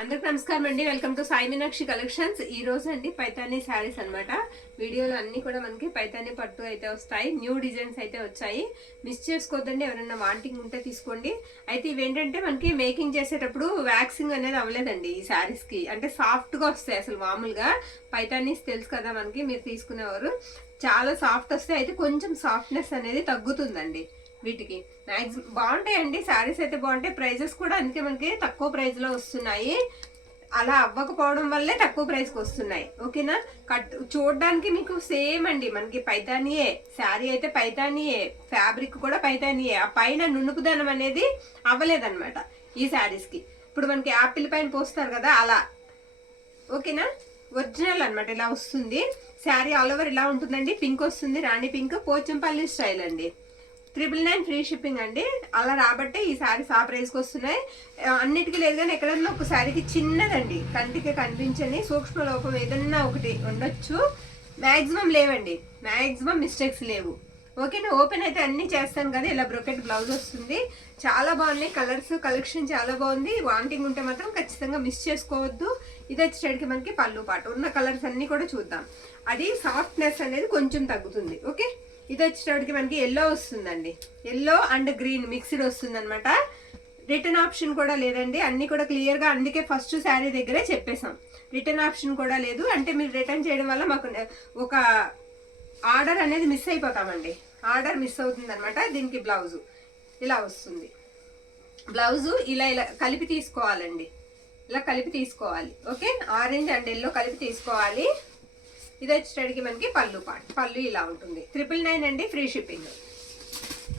అందరికి నమస్కారం అండి. Welcome to Sai Meenakshi collections. ఈ రోజు అండి పైతానీ శారీస్ అన్నమాట. వీడియోలో అన్ని కూడా మనకి పైతానీ పట్టు అయితే వస్తాయి. న్యూ డిజైన్స్ అయితే వచ్చాయి. మిస్ చేసుకోవద్దండి, ఎవరైనా వాంటింగ్ ఉంటే తీసుకోండి. అయితే ఇవేంటంటే మనకి మేకింగ్ చేసేటప్పుడు వ్యాక్సింగ్ అనేది అవ్వలేదండి ఈ శారీస్ కి. అంటే సాఫ్ట్ గా వస్తాయి. అసలు మామూలుగా పైతానీస్ తెలుసు కదా మనకి, మీరు తీసుకునేవారు చాలా సాఫ్ట్ వస్తాయి. అయితే కొంచెం సాఫ్ట్నెస్ అనేది తగ్గుతుందండి వీటికి. మ్యాక్సిమం బాగుంటాయండి శారీస్ అయితే బాగుంటాయి. ప్రైజెస్ కూడా అందుకే మనకి తక్కువ ప్రైస్ లో వస్తున్నాయి. అలా అవ్వకపోవడం వల్లే తక్కువ ప్రైస్కి వస్తున్నాయి. ఓకేనా? చూడడానికి మీకు సేమ్ అండి, మనకి పైతానీయే శారీ అయితే పైతానీయే, ఫ్యాబ్రిక్ కూడా పైతానీయే. ఆ పైన నునుపుదనం అనేది అవ్వలేదన్నమాట ఈ శారీస్కి. ఇప్పుడు మనకి యాపిల్ పైన పోస్తారు కదా అలా. ఓకేనా? ఒరిజినల్ అనమాట. ఇలా వస్తుంది శారీ. ఆల్ ఓవర్ ఇలా ఉంటుందండి. పింక్ వస్తుంది, రాణి పింక్, పోచంపల్లి స్టైల్ అండి. 999 ఫ్రీ షిప్పింగ్ అండి. అలా రాబట్టే ఈ శారీస్ ఆ ప్రైస్కి వస్తున్నాయి. అన్నిటికీ లేదు కానీ ఎక్కడన్నా ఒక శారీకి చిన్నదండి, కంటికి కనిపించని సూక్ష్మ లోపం ఏదన్నా ఒకటి ఉండొచ్చు. మ్యాక్సిమం లేవండి, మ్యాక్సిమం మిస్టేక్స్ లేవు. ఓకేనా? ఓపెన్ అయితే అన్ని చేస్తాను కదా. ఇలా బ్రొకెట్ బ్లౌజ్ వస్తుంది. చాలా బాగున్నాయి కలర్స్, కలెక్షన్ చాలా బాగుంది. వాంటింగ్ ఉంటే మాత్రం ఖచ్చితంగా మిస్ చేసుకోవద్దు. ఇది వచ్చేటికి మనకి పళ్ళు పాటు ఉన్న కలర్స్ అన్ని కూడా చూద్దాం. అది సాఫ్ట్నెస్ అనేది కొంచెం తగ్గుతుంది. ఓకే, ఇది వచ్చేటప్పటికి మనకి ఎల్లో వస్తుందండి. ఎల్లో అండ్ గ్రీన్ మిక్స్డ్ వస్తుంది అనమాట. రిటర్న్ ఆప్షన్ కూడా లేదండి. అన్ని కూడా క్లియర్ గా, అందుకే ఫస్ట్ శారీ దగ్గరే చెప్పేసాం. రిటర్న్ ఆప్షన్ కూడా లేదు. అంటే మీరు రిటర్న్ చేయడం వల్ల మాకు ఒక ఆర్డర్ అనేది మిస్ అయిపోతామండి. ఆర్డర్ మిస్ అవుతుంది అనమాట. దీనికి బ్లౌజు ఇలా వస్తుంది. బ్లౌజు ఇలా ఇలా కలిపి తీసుకోవాలండి. ఇలా కలిపి తీసుకోవాలి. ఓకే, ఆరెంజ్ అండ్ ఎల్లో కలిపి తీసుకోవాలి. ఇది వచ్చేటికి మనకి పళ్ళు పాటు. పళ్ళు ఇలా ఉంటుంది. 999 అండి, ఫ్రీ షిప్పింగ్.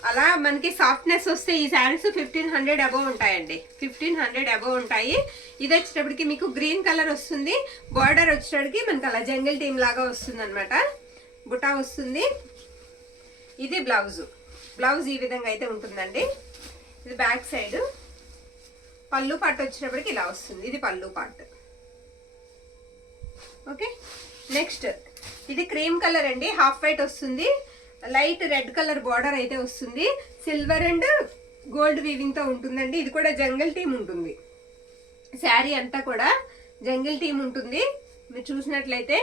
అలా మనకి సాఫ్ట్నెస్ వస్తే ఈ శారీస్ 1500 అబోవ్ ఉంటాయండి. 1500 అబోవ్ ఉంటాయి. ఇది వచ్చేటప్పటికి మీకు గ్రీన్ కలర్ వస్తుంది. బార్డర్ వచ్చేటప్పటికి మనకి అలా జంగిల్ టీమ్ లాగా వస్తుంది అనమాట. బుటా వస్తుంది. ఇది బ్లౌజు. బ్లౌజ్ ఈ విధంగా అయితే ఉంటుందండి. ఇది బ్యాక్ సైడ్. పళ్ళు పాటు వచ్చేటప్పటికి ఇలా వస్తుంది. ఇది పళ్ళు పాటు. ఓకే, నెక్స్ట్ ఇది క్రీమ్ కలర్ అండి. హాఫ్ వైట్ వస్తుంది. లైట్ రెడ్ కలర్ బార్డర్ అయితే వస్తుంది. సిల్వర్ అండ్ గోల్డ్ వీవింగ్ తో ఉంటుందండి. ఇది కూడా జంగిల్ టీమ్ ఉంటుంది. శారీ అంతా కూడా జంగిల్ టీమ్ ఉంటుంది. మీరు చూసినట్లయితే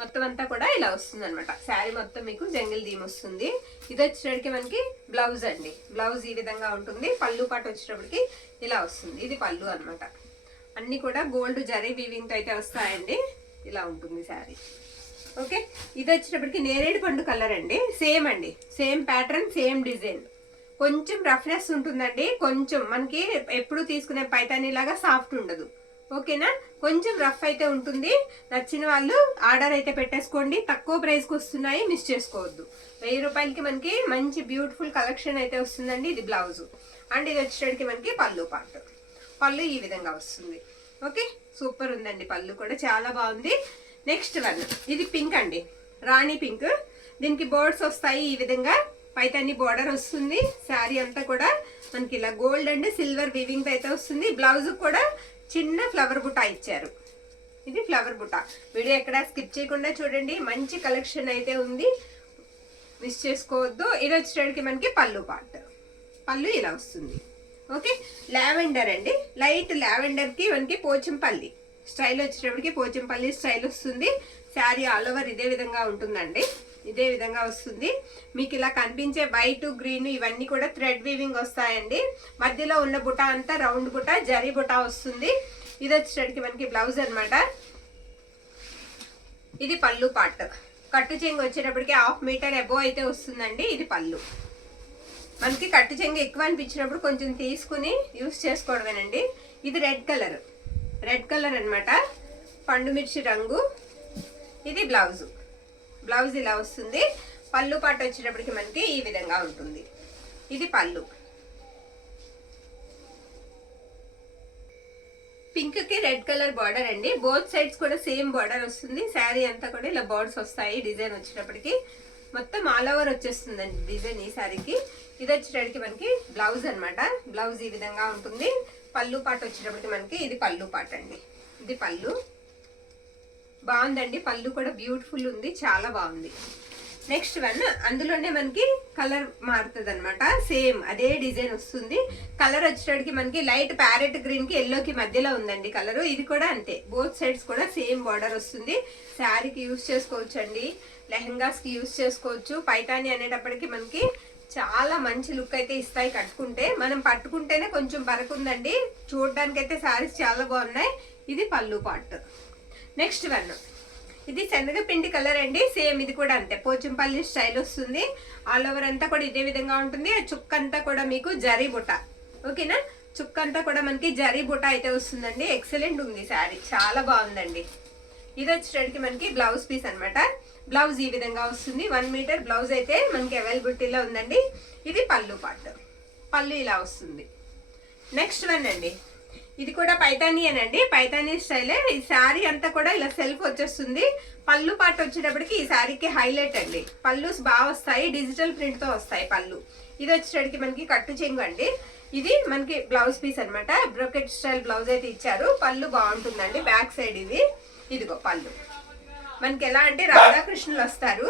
మొత్తం అంతా కూడా ఇలా వస్తుంది అనమాట. శారీ మొత్తం మీకు జంగిల్ థీమ్ వస్తుంది. ఇది వచ్చేటప్పటికి మనకి బ్లౌజ్ అండి. బ్లౌజ్ ఈ విధంగా ఉంటుంది. పళ్ళు పాటు వచ్చేటప్పటికి ఇలా వస్తుంది. ఇది పళ్ళు అనమాట. అన్ని కూడా గోల్డ్ జరీ వీవింగ్ తో అయితే వస్తాయండి. ఇలా ఉంటుంది శారీ. ఓకే, ఇది వచ్చేటప్పటికి నేరేడు పండు కలర్ అండి. సేమ్ అండి, సేమ్ ప్యాటర్న్, సేమ్ డిజైన్. కొంచెం రఫ్నెస్ ఉంటుందండి. కొంచెం మనకి ఎప్పుడు తీసుకునే పైతానీ లాగా సాఫ్ట్ ఉండదు. ఓకేనా? కొంచెం రఫ్ అయితే ఉంటుంది. నచ్చిన వాళ్ళు ఆర్డర్ అయితే పెట్టేసుకోండి. తక్కువ ప్రైస్కి వస్తున్నాయి, మిస్ చేసుకోవద్దు. 1000 రూపాయలకి మనకి మంచి బ్యూటిఫుల్ కలెక్షన్ అయితే వస్తుందండి. ఇది బ్లౌజు అండ్ ఇది వచ్చేటప్పటికి మనకి పళ్ళు పాటు. పళ్ళు ఈ విధంగా వస్తుంది. ఓకే, సూపర్ ఉందండి. పళ్ళు కూడా చాలా బాగుంది. నెక్స్ట్ వన్ ఇది పింక్ అండి, రాణి పింక్. దీనికి బోర్డ్స్ వస్తాయి ఈ విధంగా. పైతాని బోర్డర్ వస్తుంది. శారీ అంతా కూడా మనకి ఇలా గోల్డ్ అండ్ సిల్వర్ వీవింగ్ అయితే వస్తుంది. బ్లౌజ్ కూడా చిన్న ఫ్లవర్ బుటా ఇచ్చారు. ఇది ఫ్లవర్ బుటా. వీడియో ఎక్కడ స్కిప్ చేయకుండా చూడండి. మంచి కలెక్షన్ అయితే ఉంది, మిస్ చేసుకోవద్దు. ఇది వచ్చేటప్పటికి మనకి పళ్ళు పార్ట్. పళ్ళు ఇలా వస్తుంది. ఓకే, లావెండర్ అండి. లైట్ లావెండర్ కి మనకి పోచంపల్లి స్టైల్ వచ్చేటప్పటికి పోచంపల్లి స్టైల్ వస్తుంది. శారీ ఆల్ ఓవర్ ఇదే విధంగా ఉంటుందండి. ఇదే విధంగా వస్తుంది. మీకు ఇలా కనిపించే వైట్ గ్రీన్ ఇవన్నీ కూడా థ్రెడ్ వీవింగ్ వస్తాయండి. మధ్యలో ఉన్న బుటా అంతా రౌండ్ బుటా, జరీ బుటా వస్తుంది. ఇది వచ్చేటప్పటికి మనకి బ్లౌజ్ అనమాట. ఇది పళ్ళు పార్ట్. కట్టు చెంగు వచ్చేటప్పటికి 1/2 మీటర్ అబోవ్ అయితే వస్తుందండి. ఇది పళ్ళు. మనకి కట్టు చెంగు ఎక్కువ అనిపించినప్పుడు కొంచెం తీసుకుని యూస్ చేసుకోవడమేనండి. ఇది రెడ్ కలర్. రెడ్ కలర్ అనమాట, పండు మిర్చి రంగు. ఇది బ్లౌజు. బ్లౌజ్ ఇలా వస్తుంది. పళ్ళు పాటు వచ్చేటప్పటికి మనకి ఈ విధంగా ఉంటుంది. ఇది పళ్ళు. పింక్ కి రెడ్ కలర్ బార్డర్ అండి. బోత్ సైడ్స్ కూడా సేమ్ బార్డర్ వస్తుంది. శారీ అంతా కూడా ఇలా బార్డర్స్ వస్తాయి. డిజైన్ వచ్చేటప్పటికి మొత్తం ఆల్ ఓవర్ వచ్చేస్తుందండి డిజైన్ ఈ శారీకి. ఇది వచ్చేటప్పటికి మనకి బ్లౌజ్ అనమాట. బ్లౌజ్ ఈ విధంగా ఉంటుంది. పళ్ళు పాటు వచ్చేటప్పటికి మనకి ఇది పళ్ళు పాట అండి. ఇది పళ్ళు. బాగుందండి. పళ్ళు కూడా బ్యూటిఫుల్ ఉంది, చాలా బాగుంది. నెక్స్ట్ వన్ అందులోనే మనకి కలర్ మారుతుంది అనమాట. సేమ్ అదే డిజైన్ వస్తుంది. కలర్ వచ్చేటికి మనకి లైట్ ప్యారెట్ గ్రీన్ కి ఎల్లోకి మధ్యలో ఉందండి కలర్. ఇది కూడా అంతే, బోత్ సైడ్స్ కూడా సేమ్ బార్డర్ వస్తుంది. శారీకి యూజ్ చేసుకోవచ్చు అండి, లెహంగాస్ కి యూజ్ చేసుకోవచ్చు. పైతాని అనేటప్పటికి మనకి చాలా మంచి లుక్ అయితే ఇస్తాయి కట్టుకుంటే. మనం పట్టుకుంటేనే కొంచెం బరకుందండి, చూడడానికి అయితే శారీస్ చాలా బాగున్నాయి. ఇది పళ్ళు పార్ట్. నెక్స్ట్ వన్ ఇది శనగపిండి కలర్ అండి. సేమ్ ఇది కూడా అంతే, పోచంపల్లి స్టైల్ వస్తుంది. ఆల్ ఓవర్ అంతా కూడా ఇదే విధంగా ఉంటుంది. ఆ చుక్క అంతా కూడా మీకు జరీ బుట్ట, ఓకేనా? చుక్క అంతా కూడా మనకి జరీ బుట్ట అయితే వస్తుందండి. ఎక్సలెంట్ ఉంది శారీ, చాలా బాగుందండి. ఇది వచ్చేటికి మనకి బ్లౌజ్ పీస్ అనమాట. బ్లౌజ్ ఈ విధంగా వస్తుంది. 1 మీటర్ బ్లౌజ్ అయితే మనకి అవైలబిలిటీలో ఉందండి. ఇది పళ్ళు పార్ట్. పళ్ళు ఇలా వస్తుంది. నెక్స్ట్ వన్ అండి, ఇది కూడా పైతానీ అనండి, పైతానీ స్టైలే. ఈ శారీ అంతా కూడా ఇలా సెల్ఫ్ వచ్చేస్తుంది. పళ్ళు పార్ట్ వచ్చేటప్పటికి ఈ శారీకి హైలైట్ అండి. పళ్ళుస్ బాగా వస్తాయి, డిజిటల్ ప్రింట్ తో వస్తాయి పళ్ళు. ఇది వచ్చేటప్పటికి మనకి కట్టు చెంగు అండి. ఇది మనకి బ్లౌజ్ పీస్ అనమాట. బ్రోకెట్ స్టైల్ బ్లౌజ్ అయితే ఇచ్చారు. పళ్ళు బాగుంటుందండి. బ్యాక్ సైడ్ ఇది, ఇదిగో పళ్ళు మనకి ఎలా అంటే రాధాకృష్ణులు వస్తారు,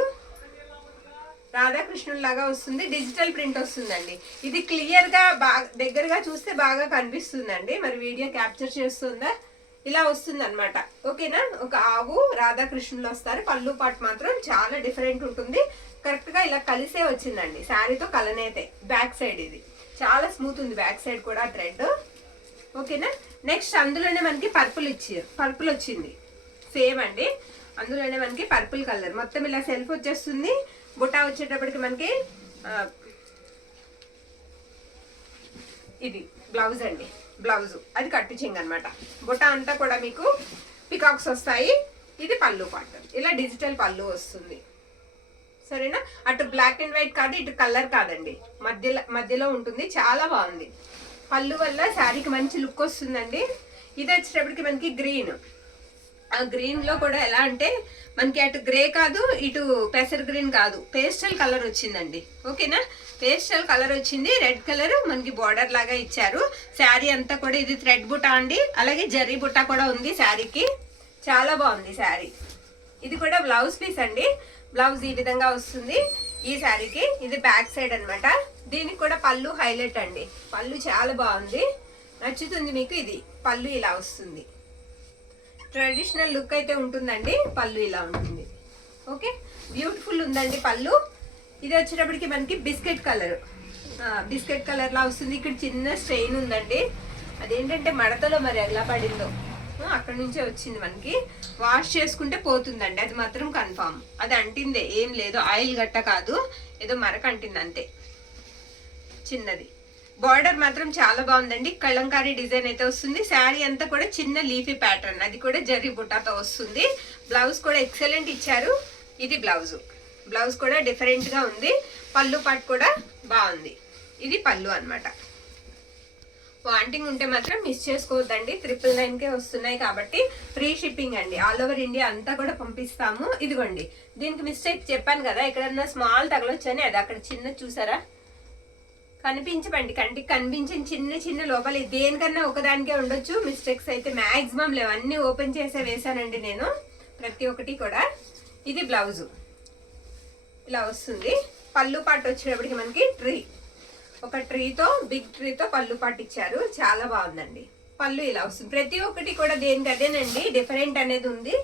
రాధాకృష్ణుల లాగా వస్తుంది. డిజిటల్ ప్రింట్ వస్తుందండి. ఇది క్లియర్ గా బాగా దగ్గరగా చూస్తే బాగా కనిపిస్తుందండి. మరి వీడియో క్యాప్చర్ చేస్తుందా? ఇలా వస్తుంది అనమాట, ఓకేనా? ఒక ఆవు రాధాకృష్ణులు వస్తారు. పళ్ళు పాటు మాత్రం చాలా డిఫరెంట్ ఉంటుంది. కరెక్ట్ గా ఇలా కలిసే వచ్చిందండి శారీతో కలనైతే. బ్యాక్ సైడ్ ఇది చాలా స్మూత్ ఉంది, బ్యాక్ సైడ్ కూడా థ్రెడ్, ఓకేనా? నెక్స్ట్ అందులోనే మనకి పర్పుల్ ఇచ్చారు, పర్పుల్ వచ్చింది సేమ్ అండి. అందులోనే మనకి పర్పుల్ కలర్ మొత్తం ఇలా సెల్ఫ్ వచ్చేస్తుంది. బుట్ట వచ్చేటప్పటికి మనకి ఇది బ్లౌజ్ అండి. బ్లౌజ్ అది కట్టు చెంగు అనమాట. బుట్ట అంతా కూడా మీకు పికాక్స్ వస్తాయి. ఇది పళ్ళు పార్ట్, ఇలా డిజిటల్ పళ్ళు వస్తుంది, సరేనా? అటు బ్లాక్ అండ్ వైట్ కాదు, ఇటు కలర్ కాదండి, మధ్యలో ఉంటుంది. చాలా బాగుంది. పళ్ళు వల్ల శారీకి మంచి లుక్ వస్తుందండి. ఇది వచ్చేటప్పటికి మనకి గ్రీన్. ఆ గ్రీన్ లో కూడా ఎలా అంటే మనకి అటు గ్రే కాదు, ఇటు పెసర్ గ్రీన్ కాదు, పేస్టల్ కలర్ వచ్చిందండి, ఓకేనా? పేస్టల్ కలర్ వచ్చింది. రెడ్ కలర్ మనకి బార్డర్ లాగా ఇచ్చారు. శారీ అంతా కూడా ఇది థ్రెడ్ బుట్ట అండి, అలాగే జరీ బుట్ట కూడా ఉంది శారీకి. చాలా బాగుంది శారీ. ఇది కూడా బ్లౌజ్ పీస్ అండి. బ్లౌజ్ ఈ విధంగా వస్తుంది ఈ శారీకి. ఇది బ్యాక్ సైడ్ అనమాట. దీనికి కూడా పళ్ళు హైలైట్ అండి. పళ్ళు చాలా బాగుంది, నచ్చుతుంది మీకు. ఇది పళ్ళు ఇలా వస్తుంది, ట్రెడిషనల్ లుక్ అయితే ఉంటుందండి. పళ్ళు ఇలా ఉంటుంది, ఓకే? బ్యూటిఫుల్ ఉందండి పళ్ళు. ఇది వచ్చేటప్పటికి మనకి బిస్కెట్ కలర్, బిస్కెట్ కలర్ లా వస్తుంది. ఇక్కడ చిన్న స్ట్రెయిన్ ఉందండి, అదేంటంటే మడతలో మరి ఎలా పడిందో అక్కడ నుంచే వచ్చింది. మనకి వాష్ చేసుకుంటే పోతుందండి, అది మాత్రం కన్ఫామ్. అది అంటిందే, ఏం లేదు, ఆయిల్ గట్ట కాదు, ఏదో మరక అంటింది అంతే, చిన్నది. బార్డర్ మాత్రం చాలా బాగుందండి. కలంకారీ డిజైన్ అయితే వస్తుంది. శారీ అంతా కూడా చిన్న లీఫీ ప్యాటర్న్, అది కూడా జరీ బుట్టాతో వస్తుంది. బ్లౌజ్ కూడా ఎక్సలెంట్ ఇచ్చారు. ఇది బ్లౌజ్, బ్లౌజ్ కూడా డిఫరెంట్ గా ఉంది. పళ్ళు పాటు కూడా బాగుంది. ఇది పళ్ళు అనమాట. వాంటింగ్ ఉంటే మాత్రం మిస్ చేసుకోవద్దండి. 999కే వస్తున్నాయి కాబట్టి ఫ్రీ షిప్పింగ్ అండి. ఆల్ ఓవర్ ఇండియా అంతా కూడా పంపిస్తాము. ఇదిగోండి, దీనికి మిస్టేక్ చెప్పాను కదా, ఎక్కడన్నా స్మాల్ తగలొచ్చని, అది అక్కడ చిన్న చూసారా, కనిపించండి, కంటికి కనిపించిన చిన్న చిన్న లోపల దేనికన్నా ఒకదానికే ఉండొచ్చు. మిస్టేక్స్ అయితే మాక్సిమం లేవు, అన్ని ఓపెన్ చేసే వేసానండి నేను ప్రతి ఒక్కటి కూడా. ఇది బ్లౌజ్ ఇలా వస్తుంది. పళ్ళు పాటు వచ్చేటప్పటికి మనకి ట్రీ, ఒక ట్రీతో, బిగ్ ట్రీతో పళ్ళు పాటు ఇచ్చారు. చాలా బాగుందండి. పళ్ళు ఇలా వస్తుంది. ప్రతి ఒక్కటి కూడా దేనికి అదేనండి, డిఫరెంట్ అనేది ఉంది.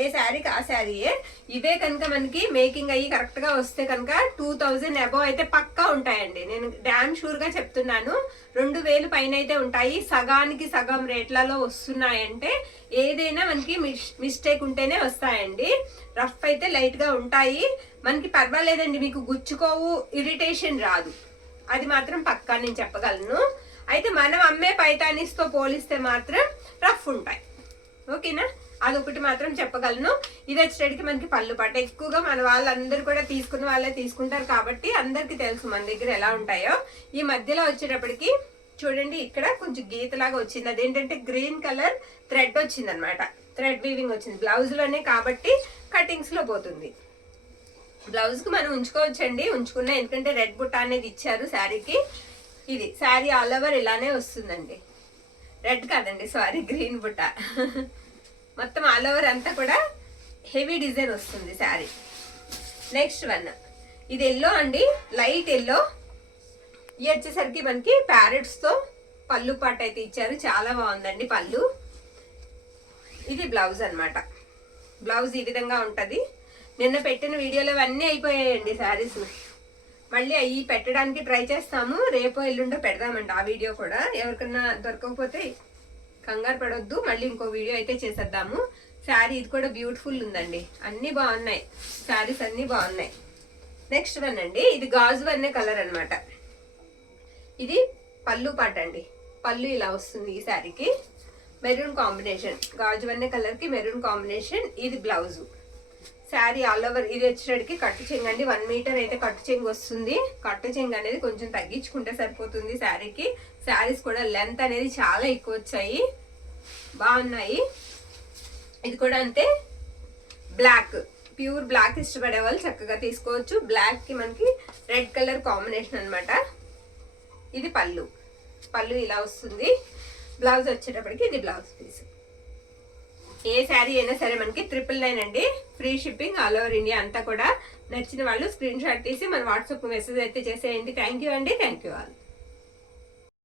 ఏ శారీకి ఆ శారీయే. ఇవే కనుక మనకి మేకింగ్ అయ్యి కరెక్ట్ గా వస్తే కనుక 2000 అబోవ్ అయితే పక్కా ఉంటాయండి. నేను డామ్ షూర్ గా చెప్తున్నాను. 2000 పైన అయితే ఉంటాయి. సగానికి సగం రేట్లలో వస్తున్నాయంటే ఏదైనా మనకి మిస్టేక్ ఉంటేనే వస్తాయండి. రఫ్ అయితే లైట్ గా ఉంటాయి. మనకి పర్వాలేదండి, మీకు గుచ్చుకోవు, ఇరిటేషన్ రాదు, అది మాత్రం పక్కా నేను చెప్పగలను. అయితే మనం అమ్మే పైతానీస్ తో పోలిస్తే మాత్రం రఫ్ ఉంటాయి, ఓకేనా? అదొకటి మాత్రం చెప్పగలను. ఇది వచ్చేటికి మనకి పళ్ళు పాట. ఎక్కువగా మన వాళ్ళందరూ కూడా తీసుకున్న వాళ్ళే తీసుకుంటారు కాబట్టి అందరికి తెలుసు మన దగ్గర ఎలా ఉంటాయో. ఈ మధ్యలో వచ్చేటప్పటికి చూడండి, ఇక్కడ కొంచెం గీతలాగా వచ్చింది. అదేంటంటే గ్రీన్ కలర్ థ్రెడ్ వచ్చింది అనమాట, థ్రెడ్ వీవింగ్ వచ్చింది బ్లౌజ్ లోనే కాబట్టి కటింగ్స్ లో పోతుంది. బ్లౌజ్ కి మనం ఉంచుకోవచ్చండి, ఉంచుకున్నా, ఎందుకంటే రెడ్ బుట్ట అనేది ఇచ్చారు శారీకి. ఇది శారీ ఆల్ ఓవర్ ఇలానే వస్తుందండి. రెడ్ కాదండి, సారీ, గ్రీన్ బుట్ట. మొత్తం ఆల్ ఓవర్ అంతా కూడా హెవీ డిజైన్ వస్తుంది శారీ. నెక్స్ట్ వన్, ఇది ఎల్లో అండి, లైట్ ఎల్లో. ఇది వచ్చేసరికి మనకి ప్యారెట్స్ తో పళ్ళు పాట అయితే ఇచ్చారు, చాలా బాగుందండి పళ్ళు. ఇది బ్లౌజ్ అన్నమాట. బ్లౌజ్ ఈ విధంగా ఉంటది. నిన్న పెట్టిన వీడియోలో అవన్నీ అయిపోయాయండి శారీస్. మళ్ళీ అవి పెట్టడానికి ట్రై చేస్తాము, రేపో ఎల్లుండో పెడదామండి ఆ వీడియో కూడా. ఎవరికన్నా దొరకకపోతే కంగారు పడొద్దు, మళ్ళీ ఇంకో వీడియో అయితే చేసేద్దాము. శారీ ఇది కూడా బ్యూటిఫుల్ ఉందండి, అన్ని బాగున్నాయి, శారీస్ అన్ని బాగున్నాయి. నెక్స్ట్ వన్ అండి, ఇది గాజు వన్నే కలర్ అన్నమాట. ఇది పళ్ళు పాట అండి, పళ్ళు ఇలా వస్తుంది ఈ శారీకి. మెరూన్ కాంబినేషన్, గాజు వన్నే కలర్ కి మెరూన్ కాంబినేషన్. ఇది బ్లౌజు. శారీ ఆల్ ఓవర్ ఇది వచ్చేటికి కట్టు చెంగు అండి, 1 మీటర్ అయితే కట్టు చెంగు వస్తుంది. కట్టు చెంగు అనేది కొంచెం తగ్గించుకుంటే సరిపోతుంది శారీకి. శారీస్ కూడా లెంత్ అనేది చాలా ఎక్కువ వచ్చాయి, బాగున్నాయి. ఇది కూడా అంతే, బ్లాక్, ప్యూర్ బ్లాక్ ఇష్టపడే వాళ్ళు చక్కగా తీసుకోవచ్చు. బ్లాక్ కి మనకి రెడ్ కలర్ కాంబినేషన్ అన్నమాట. ఇది పళ్ళు, పళ్ళు ఇలా వస్తుంది. బ్లౌజ్ వచ్చేటప్పటికి ఇది బ్లౌజ్ పీస్. ఏ శారీ అయినా సరే మనకి 999 అండి, free shipping all over India అంతా కూడా. నచ్చిన వాళ్ళు స్క్రీన్ షాట్ తీసి మన వాట్సాప్ మెసేజ్ అయితే చేసేయండి. థ్యాంక్ యూ అండి, థ్యాంక్ యూ ఆల్.